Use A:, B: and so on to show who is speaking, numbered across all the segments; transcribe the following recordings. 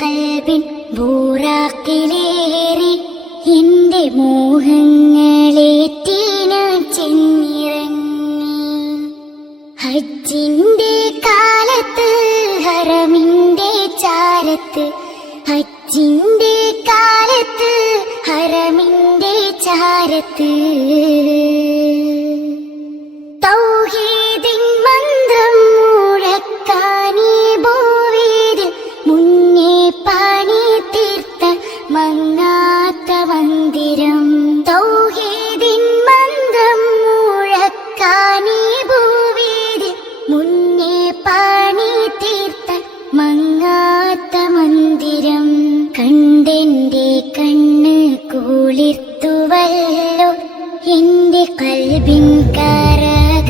A: കൽവിൻ ബൂറാക്കിലേറി എന്റെ മോഹങ്ങളെ തീന ചെന്നിറങ്ങി. ഹജ്ജിന്റെ കാലത്ത് ഹരമിന്റെ ചാരത്ത് ഹജ്ജിന്റെ കാലത്ത് ഹരമിന്റെ ചാരത്ത് കുളിർത്തുവല്ലോ. എന്റെ കൽബിൻ കരകളൊഴിഞ്ഞുവല്ലോ.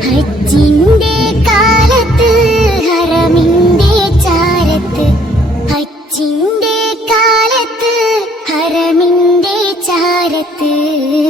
A: ഹജ്ജിന്റെ കാലത്ത് ഹറമിന്റെ ചാരത്ത്. ഹജ്ജിന്റെ കാലത്ത് ഹറമിന്റെ ചാരത്ത്.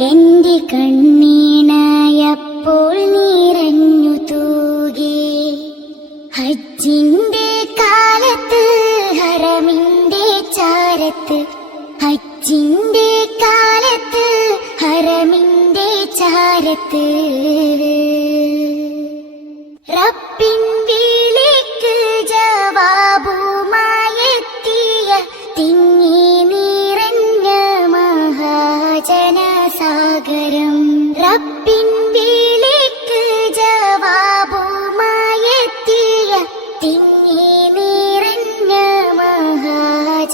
A: എന്റെ കണ്ണീണയപ്പോൾ നീരഞ്ഞു തൂകി. ഹജ്ജിന്റെ കാലത്ത് ഹറമിന്റെ ചാരത്ത് ഹജ്ജിന്റെ കാലത്ത് ഹറമിന്റെ ചാരത്ത്. റപ്പിൻ വിളിക്ക് മഹാജനസാഗരം റബ്ബിൻ വിളിക്ക് ജവാബുമായെത്തിയ തിങ്ങി നിറഞ്ഞ മഹാജനസാഗരം.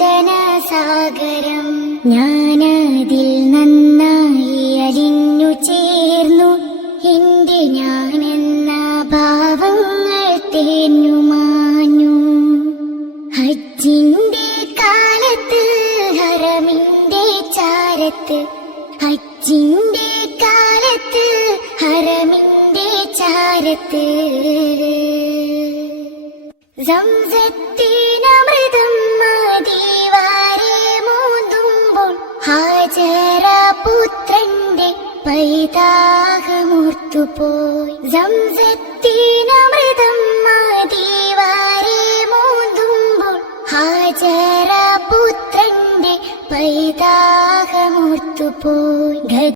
A: ഞാനതിൽ നന്നായി അലിഞ്ഞു ചേർന്നു. എന്റെ ഞാനെന്ന ഭാവങ്ങൾ തേഞ്ഞു ഹജ്ജിന്റെ കാലത്ത് ഹരമിന്റെ ചാരത്ത്. സംസത്തിനമൃതം മതിവാരെ മൂന്തുമ്പോൾ ഹാജര പുത്രന്റെ പൈതാകമൂർത്തുപോയി സംസത്തിനമൃതം മതിവാരെ മൂന്തുമ്പോൾ ഹാജര പുത്രന്റെ പൈതാകമൂർത്തുപോയി